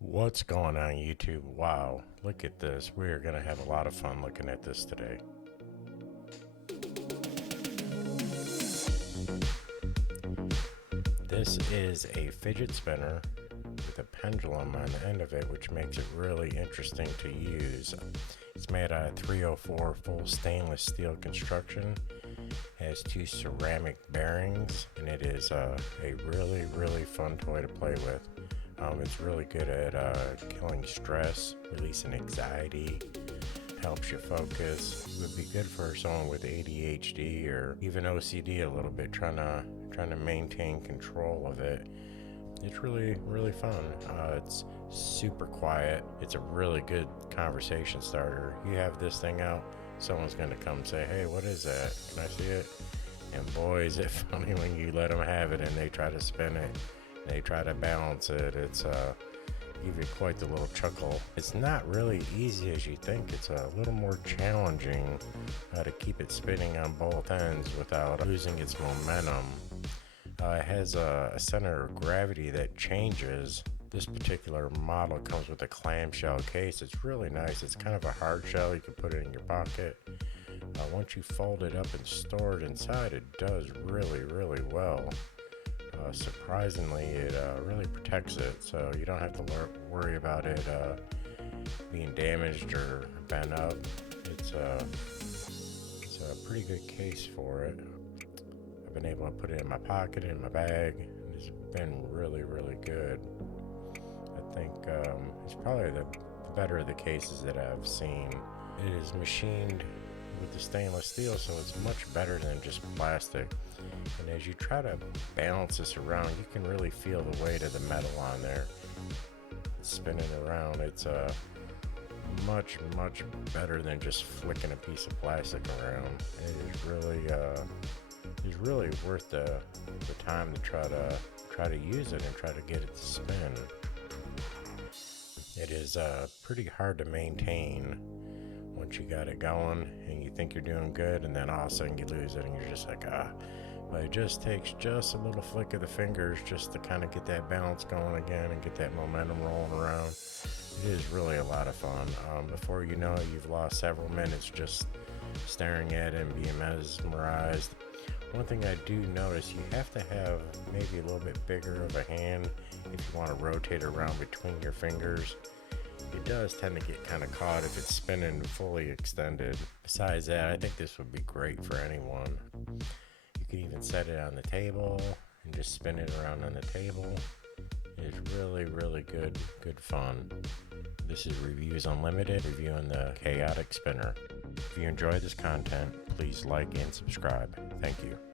What's going on YouTube? Wow, look at this. We're going to have a lot of fun looking at this today. This is a fidget spinner with a pendulum on the end of it, which makes it really interesting to use. It's made out of 304 full stainless steel construction, has two ceramic bearings, and it is a really fun toy to play with. It's really good at killing stress, releasing anxiety, helps you focus. It would be good for someone with ADHD or even OCD a little bit, trying to maintain control of it. It's really fun. It's super quiet. It's a really good conversation starter. You have this thing out, someone's going to come say, "Hey, what is that? Can I see it?" And boy, is it funny when you let them have it and they try to spin it. They try to balance it. It's give you quite the little chuckle. It's not really easy as you think. It's a little more challenging to keep it spinning on both ends without losing its momentum. It has a center of gravity that changes. This particular model comes with a clamshell case. It's really nice. It's kind of a hard shell. You can put it in your pocket. Once you fold it up and store it inside, it does really well. Surprisingly, it really protects it, so you don't have to worry about it being damaged or bent up. It's a pretty good case for it. I've been able to put it in my pocket, in my bag, and it's been really good. I think it's probably the better of the cases that I've seen. It is machined with the stainless steel, so it's much better than just plastic. And as you try to balance this around, you can really feel the weight of the metal on there. It's spinning around. It's much better than just flicking a piece of plastic around. It is really worth the time to try to use it and try to get it to spin. It is pretty hard to maintain once you got it going and you think you're doing good, and then all of a sudden you lose it and you're just like, but it just takes just a little flick of the fingers just to kind of get that balance going again and get that momentum rolling around. It is really a lot of fun. Before you know it, you've lost several minutes just staring at it and being mesmerized. One thing I do notice, you have to have maybe a little bit bigger of a hand if you want to rotate around between your fingers. It does tend to get kind of caught if it's spinning fully extended. Besides that, I think this would be great for anyone. You can even set it on the table and just spin it around on the table. It's really good fun. This is Reviews Unlimited, reviewing the Chaotic Spinner. If you enjoy this content, please like and subscribe. Thank you.